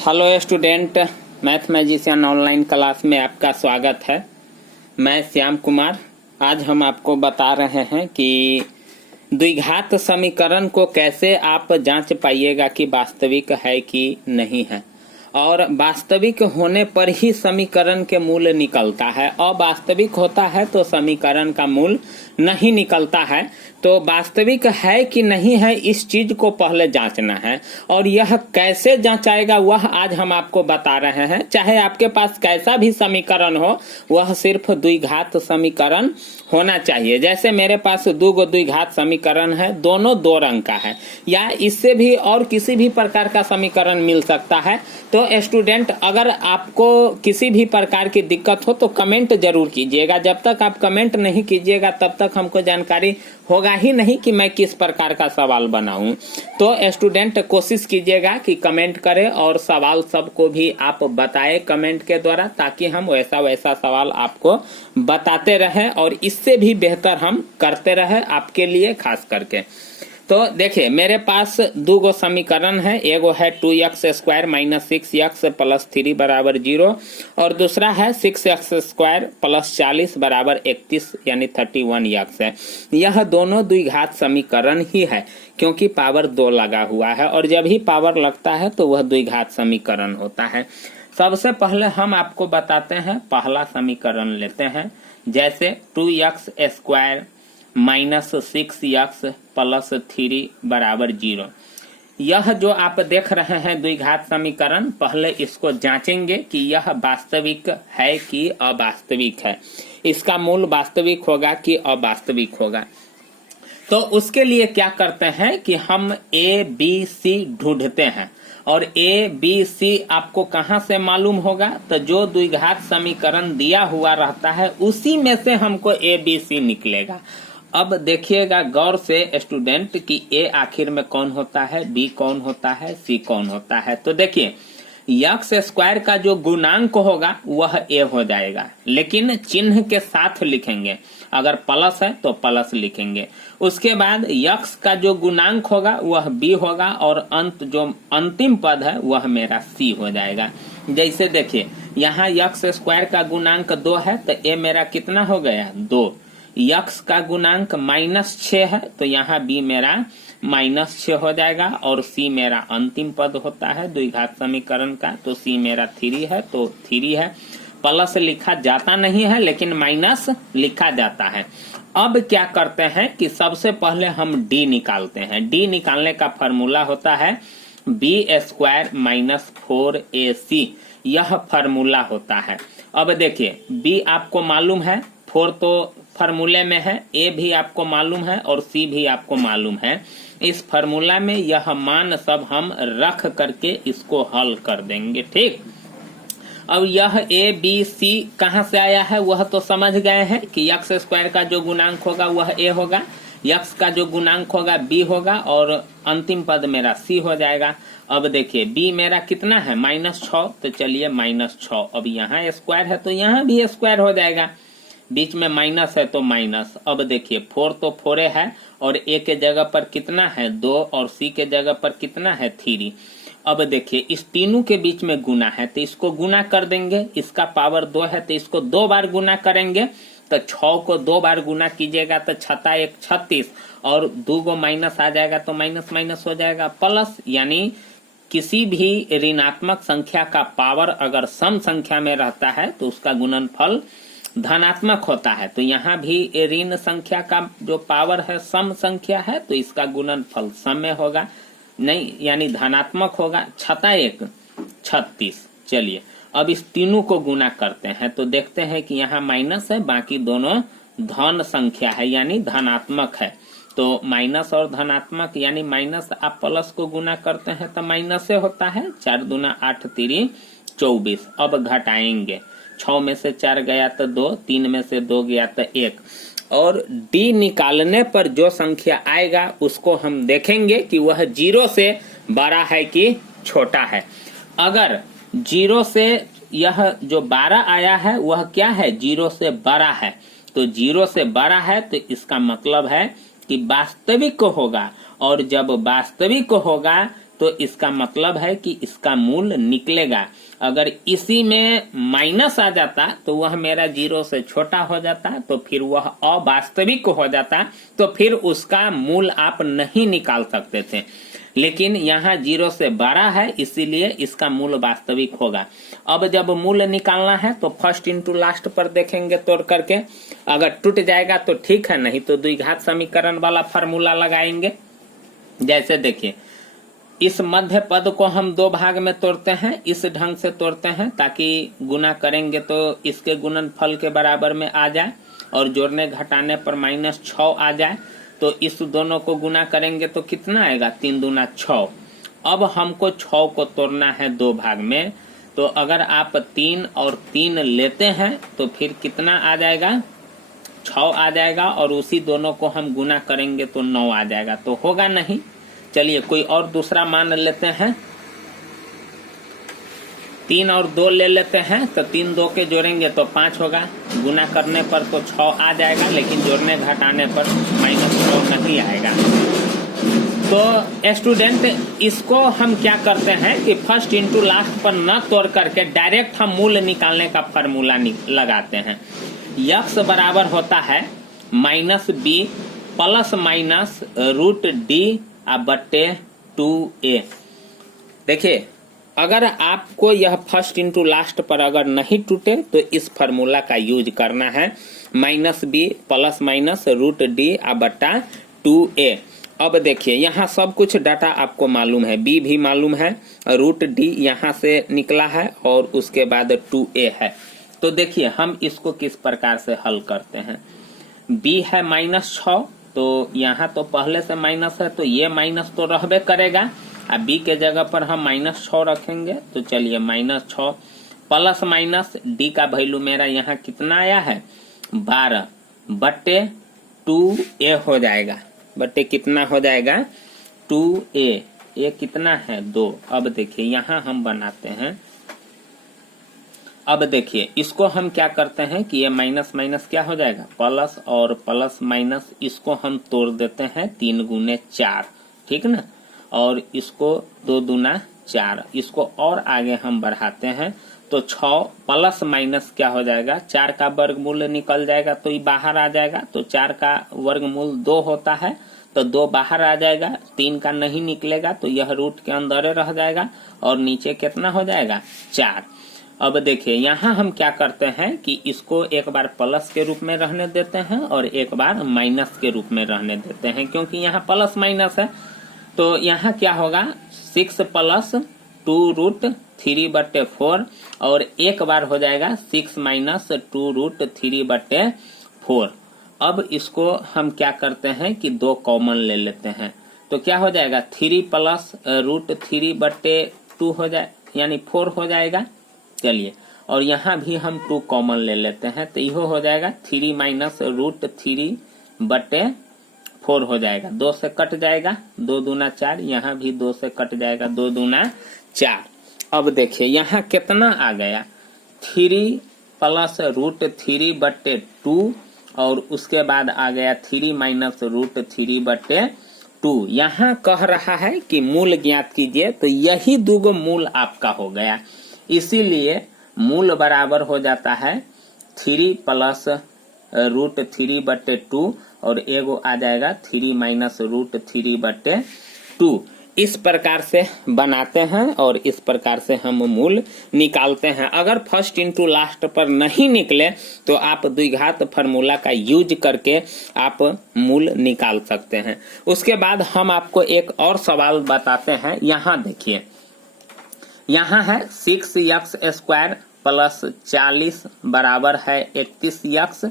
Hello student, math magician online class में आपका स्वागत है। मैं श्याम कुमार। आज हम आपको बता रहे हैं कि द्विघात समीकरण को कैसे आप जांच पाइएगा कि वास्तविक है कि नहीं है, और वास्तविक होने पर ही समीकरण के मूल निकलता है। अवास्तविक होता है तो समीकरण का मूल नहीं निकलता है। तो वास्तविक है कि नहीं है, इस चीज को पहले जांचना है, और यह कैसे जांचाएगा वह आज हम आपको बता रहे हैं। चाहे आपके पास कैसा भी समीकरण हो, वह सिर्फ द्विघात समीकरण होना चाहिए। जैसे मेरे पास दो द्विघात समीकरण है, दोनों दो रंग का है, या इससे भी और किसी भी प्रकार का समीकरण मिल सकता है। तो स्टूडेंट, अगर आपको किसी भी प्रकार की दिक्कत हो तो कमेंट जरूर कीजिएगा। जब तक आप कमेंट नहीं कीजिएगा तब तक हमको जानकारी होगा ही नहीं कि मैं किस प्रकार का सवाल बनाऊं। तो स्टूडेंट, कोशिश कीजिएगा कि कमेंट करें और सवाल सबको भी आप बताएं कमेंट के द्वारा, ताकि हम वैसा वैसा सवाल आपको बताते रहें और इससे भी बेहतर हम करते रहें आपके लिए खास करके। तो देखिए, मेरे पास दो समीकरण है। एगो है 2x² - 6x + 3 = 0, और दूसरा है 6x² + 40 = 31 यानी 31x है। यह दोनों द्विघात समीकरण ही है, क्योंकि पावर 2 लगा हुआ है, और जब ही पावर लगता है तो वह द्विघात समीकरण होता है। सबसे पहले हम आपको बताते हैं, पहला समीकरण लेते हैं। जैसे 2x² - 6x + 3 = 0। यह जो आप देख रहे हैं द्विघात समीकरण, पहले इसको जांचेंगे कि यह वास्तविक है कि अवास्तविक है, इसका मूल वास्तविक होगा कि अवास्तविक होगा। तो उसके लिए क्या करते हैं कि हम ए बी सी ढूंढते हैं, और ए बी सी आपको कहां से मालूम होगा? तो जो द्विघात समीकरण दिया हुआ रहता है उसी में से हमको ए बी सी निकलेगा। अब देखिएगा गौर से स्टूडेंट कि ए आखिर में कौन होता है, बी कौन होता है, सी कौन होता है। तो देखिए, x² का जो गुणांक होगा वह ए हो जाएगा, लेकिन चिन्ह के साथ लिखेंगे। अगर प्लस है तो प्लस लिखेंगे। उसके बाद x का जो गुणांक होगा वह b होगा, और जो अंतिम पद है वह मेरा c हो जाएगा। जैसे देखिए, यहाँ x² का गुणांक 2 है तो ए मेरा कितना हो गया? 2। x का गुणांक -6 है तो यहाँ b मेरा -6 हो जाएगा, और c मेरा अंतिम पद होता है द्विघात समीकरण का, तो c मेरा 3 है तो 3 है। प्लस लिखा जाता नहीं है, लेकिन माइनस लिखा जाता है। अब क्या करते हैं कि सबसे पहले हम d निकालते हैं। d निकालने का फॉर्मूला होता है b² - 4ac, यह फॉर्मूला होता है। अब देखिए, b आपको मालूम है, 4 तो फॉर्मूले में है, ए भी आपको मालूम है और सी भी आपको मालूम है। इस फॉर्मूला में यह मान सब हम रख करके इसको हल कर देंगे, ठीक। अब यह ए बी सी कहां से आया है वह तो समझ गए हैं कि x² का जो गुणांक होगा वह ए होगा, x का जो गुणांक होगा b होगा, और अंतिम पद मेरा c हो जाएगा। अब देखिए, b मेरा कितना है? -6, तो चलिए -6। अब यहाँ स्क्वायर है तो यहाँ भी स्क्वायर हो जाएगा, बीच में माइनस है तो माइनस। अब देखिए, 4 तो 4 है, और a के जगह पर कितना है? 2, और c के जगह पर कितना है? 3। अब देखिए, इस तीनों के बीच में गुना है तो इसको गुना कर देंगे। इसका पावर 2 है तो इसको 2 बार गुना करेंगे, तो 6 को 2 बार गुना कीजिएगा तो 6 × 1 = 36, और 2 को माइनस आ जाएगा तो माइनस माइनस हो जाएगा प्लस। यानी किसी भी ऋणात्मक संख्या का पावर अगर सम संख्या में रहता है तो उसका गुणनफल धनात्मक होता है। तो यहाँ भी ऋण संख्या का जो पावर है सम संख्या है, तो इसका गुणनफल सम में होगा, नहीं यानी धनात्मक होगा। 6 × 1 = 36। चलिए, अब इस तीनों को गुना करते हैं तो देखते हैं कि यहाँ माइनस है, बाकी दोनों धन संख्या है यानी धनात्मक है। तो माइनस और धनात्मक यानी माइनस आप प्लस को गुना करते हैं तो माइनस से होता है। 4 दूना 8, 3 24। अब घटाएंगे, 6 में से 4 गया तो 2, 3 में से 2 गया तो 1, और d निकालने पर जो संख्या आएगा उसको हम देखेंगे कि वह 0 से बड़ा है कि छोटा है। अगर 0 से यह जो 12 आया है वह क्या है? 0 से बड़ा है। तो 0 से बड़ा है तो इसका मतलब है कि वास्तविक होगा, और जब वास्तविक होगा तो इसका मतलब है कि इसका मूल निकलेगा। अगर इसी में माइनस आ जाता तो वह मेरा 0 से छोटा हो जाता, तो फिर वह अवास्तविक हो जाता, तो फिर उसका मूल आप नहीं निकाल सकते थे। लेकिन यहाँ 0 से बड़ा है, इसीलिए इसका मूल वास्तविक होगा। अब जब मूल निकालना है तो फर्स्ट इंटू लास्ट पर देखेंगे तोड़ करके। अगर टूट जाएगा तो ठीक है, नहीं तो द्विघात समीकरण वाला फार्मूला लगाएंगे। जैसे देखिए, इस मध्य पद को हम दो भाग में तोड़ते हैं, इस ढंग से तोड़ते हैं ताकि गुना करेंगे तो इसके गुणनफल के बराबर में आ जाए और जोड़ने घटाने पर -6 आ जाए। तो इस दोनों को गुना करेंगे तो कितना आएगा, 3 दूना 6। अब हमको 6 को तोड़ना है दो भाग में, तो अगर आप 3 और 3 लेते हैं तो फिर कितना आ जाएगा, 6 आ जाएगा, और उसी दोनों को हम गुना करेंगे तो 9 आ जाएगा। तो होगा नहीं। चलिए कोई और दूसरा मान लेते हैं, 3 और 2 ले लेते हैं, तो 3 2 के जोड़ेंगे तो 5 होगा, गुना करने पर तो 6 आ जाएगा, लेकिन जोड़ने घटाने पर -6 नहीं आएगा। तो स्टूडेंट, इसको हम क्या करते हैं कि फर्स्ट इंटू लास्ट पर न तोड़ करके डायरेक्ट हम मूल निकालने का फार्मूला लगाते हैं। यक्स बराबर होता है -b प्लस माइनस √d बट्टे 2a। देखिए, अगर आपको यह फर्स्ट इंटू लास्ट पर अगर नहीं टूटे तो इस फार्मूला का यूज करना है, -b प्लस माइनस √d बट्टा 2a। अब देखिए, यहाँ सब कुछ डाटा आपको मालूम है, b भी मालूम है, √d यहाँ से निकला है और उसके बाद 2a है। तो देखिए हम इसको किस प्रकार से हल करते हैं। b है -6, तो यहाँ तो पहले से माइनस है, तो ये माइनस तो रहबे करेगा, अब b के जगह पर हम -6 रखेंगे। तो चलिए -6 प्लस माइनस d का वैल्यू मेरा यहाँ कितना आया है, 12 बट्टे 2a हो जाएगा, बट्टे कितना हो जाएगा, 2a। ये कितना है, 2। अब देखिए यहाँ हम बनाते हैं। अब देखिए, इसको हम क्या करते हैं कि ये माइनस माइनस क्या हो जाएगा, प्लस, और प्लस माइनस इसको हम तोड़ देते हैं 3 गुने 4, ठीक ना, और इसको 2 दूना 4, इसको और आगे हम बढ़ाते हैं तो 6 प्लस माइनस क्या हो जाएगा, 4 का वर्गमूल निकल जाएगा तो ये बाहर आ जाएगा, तो 4 का वर्गमूल 2 होता है, तो 2 बाहर आ जाएगा, 3 का नहीं निकलेगा, तो यह रूट के अंदर रह जाएगा और नीचे कितना हो जाएगा, 4। अब देखिए, यहाँ हम क्या करते हैं कि इसको एक बार प्लस के रूप में रहने देते हैं और एक बार माइनस के रूप में रहने देते हैं, क्योंकि यहाँ प्लस माइनस है। तो यहाँ क्या होगा, 6 प्लस 2√3 बट्टे 4, और एक बार हो जाएगा 6 माइनस 2√3 बट्टे 4। अब इसको हम क्या करते हैं कि 2 कॉमन ले लेते हैं, तो क्या हो जाएगा, 3 प्लस √3 बट्टे 2 हो जाए, यानी 4 हो जाएगा। चलिए, और यहाँ भी हम 2 कॉमन ले लेते हैं, तो यह हो जाएगा 3 माइनस √3 बट्टे 4 हो जाएगा, 2 से कट जाएगा, 2 दूना 4, यहाँ भी 2 से कट जाएगा, 2 दूना 4। अब देखिए यहाँ कितना आ गया, 3 प्लस √3 बट्टे 2, और उसके बाद आ गया 3 माइनस √3 बट्टे 2। यहाँ कह रहा है कि मूल ज्ञात कीजिए, तो यही 2 मूल आपका हो गया, इसीलिए मूल बराबर हो जाता है 3 प्लस √3 बट्टे 2, और एगो आ जाएगा 3 माइनस √3 बट्टे 2। इस प्रकार से बनाते हैं और इस प्रकार से हम मूल निकालते हैं। अगर फर्स्ट इंटू लास्ट पर नहीं निकले तो आप द्विघात फार्मूला का यूज करके आप मूल निकाल सकते हैं। उसके बाद हम आपको एक और सवाल बताते हैं। यहाँ देखिए, यहाँ है 6x² प्लस 40 बराबर है 31x।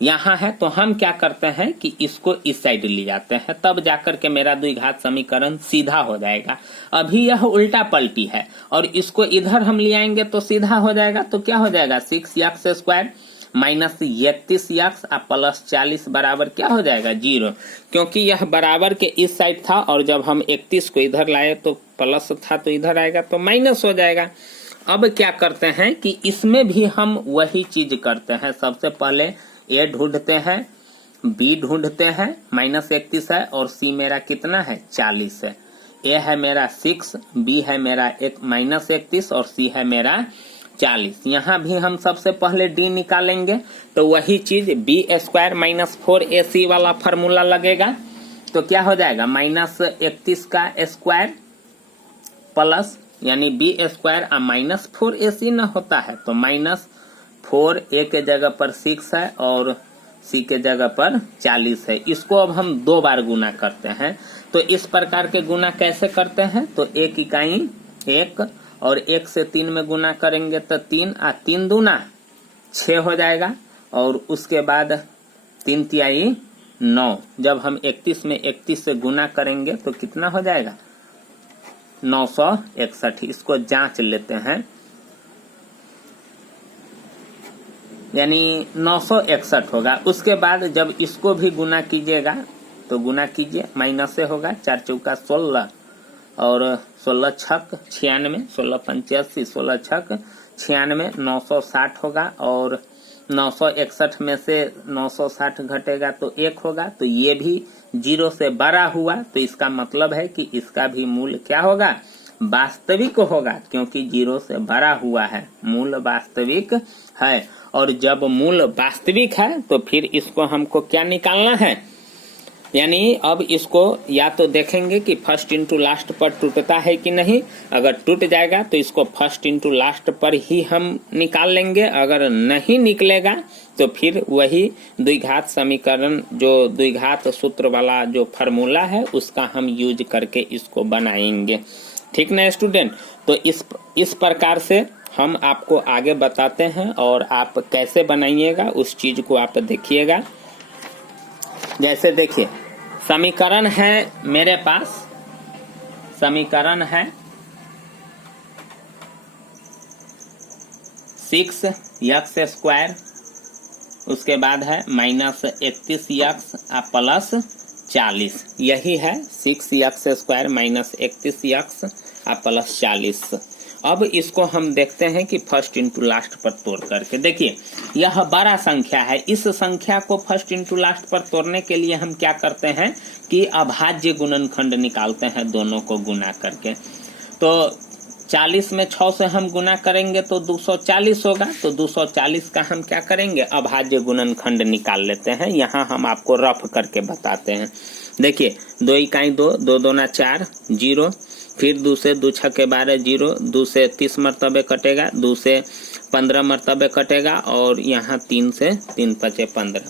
यहाँ है, तो हम क्या करते हैं कि इसको इस साइड ले जाते हैं, तब जाकर के मेरा द्विघात समीकरण सीधा हो जाएगा। अभी यह उल्टा पलटी है और इसको इधर हम ले आएंगे तो सीधा हो जाएगा। तो क्या हो जाएगा, 6x² माइनस 31x प्लस 40 बराबर क्या हो जाएगा, 0, क्योंकि यह बराबर के इस साइड था और जब हम 31 को इधर लाए तो प्लस था, तो इधर आएगा तो माइनस हो जाएगा। अब क्या करते हैं कि इसमें भी हम वही चीज करते हैं। सबसे पहले ए ढूंढते हैं, बी ढूंढते हैं, -31 है और सी मेरा कितना है, 40 है। ए है मेरा 6, बी है मेरा -31 और सी है मेरा 40। यहाँ भी हम सबसे पहले डी निकालेंगे तो वही चीज b² - 4ac वाला फार्मूला लगेगा। तो क्या हो जाएगा, -31 का स्क्वायर प्लस यानी b² -4ac न होता है तो -4 a के जगह पर 6 है और c के जगह पर 40 है। इसको अब हम 2 बार गुना करते हैं। तो इस प्रकार के गुना कैसे करते हैं, तो 1 इकाई 1 और 1 से 3 में गुना करेंगे तो 3 और 3 दूना 6 हो जाएगा और उसके बाद 3 तिहाई 9। जब हम 31 में 31 से गुना करेंगे तो कितना हो जाएगा, 961। इसको जांच लेते हैं, यानी 961 होगा। उसके बाद जब इसको भी गुना कीजिएगा तो गुना कीजिए, माइनस से होगा, 4 चौका 16 और 16 छक 96, 16 85, 16 छक 96, 960 होगा और 961 में से 960 घटेगा तो 1 होगा। तो ये भी 0 से बड़ा हुआ तो इसका मतलब है कि इसका भी मूल क्या होगा, वास्तविक होगा, क्योंकि 0 से बड़ा हुआ है, मूल वास्तविक है। और जब मूल वास्तविक है तो फिर इसको हमको क्या निकालना है, यानी अब इसको या तो देखेंगे कि फर्स्ट इंटू लास्ट पर टूटता है कि नहीं। अगर टूट जाएगा तो इसको फर्स्ट इंटू लास्ट पर ही हम निकाल लेंगे। अगर नहीं निकलेगा तो फिर वही द्विघात समीकरण, जो द्विघात सूत्र वाला जो फार्मूला है उसका हम यूज करके इसको बनाएंगे। ठीक ना स्टूडेंट। तो इस प्रकार से हम आपको आगे बताते हैं और आप कैसे बनाइएगा उस चीज को आप देखिएगा। जैसे देखिए समीकरण है मेरे पास, समीकरण है 6x², उसके बाद है -31x प्लस 40। यही है 6x² -31x प्लस 40। अब इसको हम देखते हैं कि फर्स्ट इंटू लास्ट पर तोड़ करके देखिए, यह बड़ा संख्या है। इस संख्या को फर्स्ट इंटू लास्ट पर तोड़ने के लिए हम क्या करते हैं कि अभाज्य गुणनखंड निकालते हैं, दोनों को गुना करके। तो 40 में 6 से हम गुना करेंगे तो 240 होगा। तो 240 का हम क्या करेंगे, अभाज्य गुणनखंड निकाल लेते हैं। यहाँ हम आपको रफ करके बताते हैं। देखिए 2 इकाई 2, 2 दूना 4, 0, फिर 2 से 2 छक्के 12, 0, 2 से 30 मरतबे कटेगा, 2 से 15 मरतबे कटेगा और यहाँ 3 से 3 पचे 15।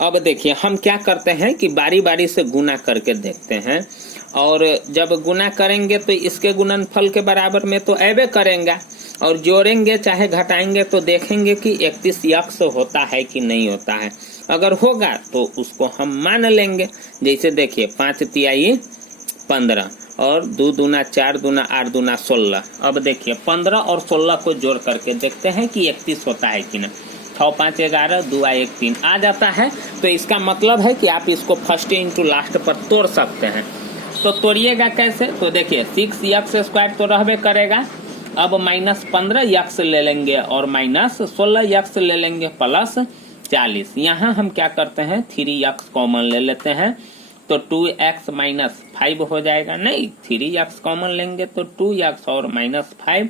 अब देखिए हम क्या करते हैं कि बारी बारी से गुना करके देखते हैं, और जब गुना करेंगे तो इसके गुणनफल के बराबर में तो ऐबे करेंगे, और जोड़ेंगे चाहे घटाएंगे तो देखेंगे कि 31x होता है कि नहीं होता है। अगर होगा तो उसको हम मान लेंगे। जैसे देखिए 5 तिहाई 15 और 2 दूना 4 दूना 8 दूना 16। अब देखिए 15 और 16 को जोड़ करके देखते हैं कि 31 होता है कि ना। 6 5 11, 2 1 3 आ जाता है। तो इसका मतलब है कि आप इसको फर्स्ट इंटू लास्ट पर तोड़ सकते हैं। तो तोड़िएगा कैसे, तो देखिए 6x² तो रहबे करेगा। अब -15x ले लेंगे और -16x ले लेंगे प्लस 40। यहाँ हम क्या करते हैं 3x कॉमन ले लेते हैं तो 2x - 5 हो जाएगा। नहीं 3x कॉमन लेंगे तो 2x और -5,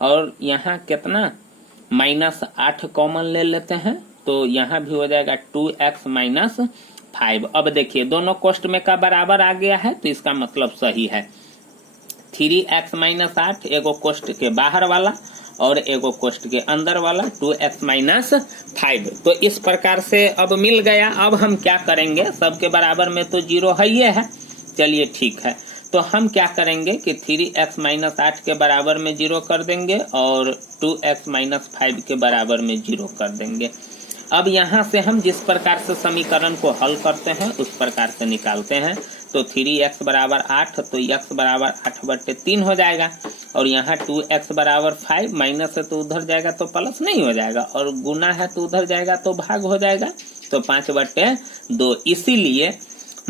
और यहाँ कितना -8 कॉमन ले लेते हैं तो यहाँ भी हो जाएगा 2x - 5। अब देखिए दोनों कोष्ठ में का बराबर आ गया है तो इसका मतलब सही है। 3x - 8 एगो कोष्ठ के बाहर वाला और एगो कोष्ठ के अंदर वाला 2x - 5। तो इस प्रकार से अब मिल गया। अब हम क्या करेंगे, सबके बराबर में तो 0 है ही है। चलिए ठीक है, तो हम क्या करेंगे कि 3x - 8 के बराबर में 0 कर देंगे और 2x - 5 के बराबर में 0 कर देंगे। अब यहाँ से हम जिस प्रकार से समीकरण को हल करते हैं उस प्रकार से निकालते हैं। तो 3x बराबर 8 तो x बराबर 8/3 हो जाएगा, और यहाँ 2x बराबर 5, माइनस है तो उधर जाएगा तो प्लस नहीं हो जाएगा, और गुना है तो उधर जाएगा तो भाग हो जाएगा, तो 5/2। इसीलिए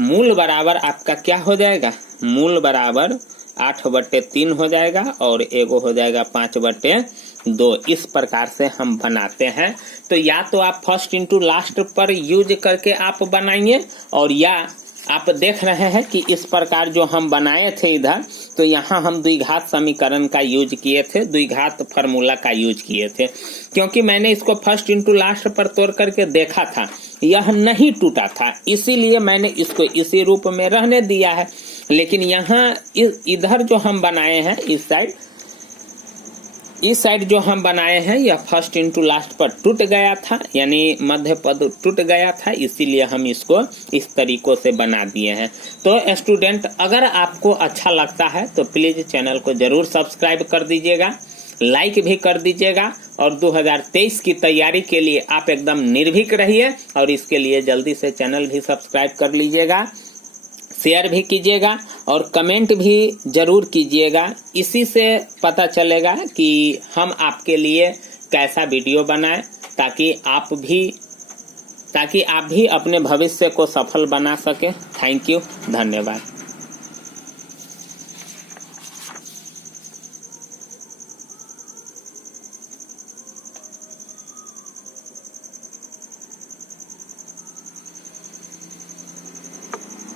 मूल बराबर आपका क्या हो जाएगा, मूल बराबर 8/3 हो जाएगा और एगो हो जाएगा 5/2। इस प्रकार से हम बनाते हैं। तो या तो आप फर्स्ट इंटू लास्ट पर यूज करके आप बनाइए, और या आप देख रहे हैं कि इस प्रकार जो हम बनाए थे इधर, तो यहाँ हम द्विघात समीकरण का यूज किए थे, द्विघात फार्मूला का यूज किए थे, क्योंकि मैंने इसको फर्स्ट इंटू लास्ट पर तोड़ करके देखा था, यह नहीं टूटा था, इसीलिए मैंने इसको इसी रूप में रहने दिया है। लेकिन यहाँ इधर जो हम बनाए हैं इस साइड जो हम बनाए हैं यह फर्स्ट इंटू लास्ट पर टूट गया था, यानी मध्य पद टूट गया था, इसीलिए हम इसको इस तरीकों से बना दिए हैं। तो स्टूडेंट, अगर आपको अच्छा लगता है तो प्लीज चैनल को जरूर सब्सक्राइब कर दीजिएगा, लाइक भी कर दीजिएगा, और 2023 की तैयारी के लिए आप एकदम निर्भीक रहिए, और इसके लिए जल्दी से चैनल भी सब्सक्राइब कर लीजिएगा, शेयर भी कीजिएगा और कमेंट भी जरूर कीजिएगा। इसी से पता चलेगा कि हम आपके लिए कैसा वीडियो बनाएं, ताकि आप भी अपने भविष्य को सफल बना सकें। थैंक यू, धन्यवाद।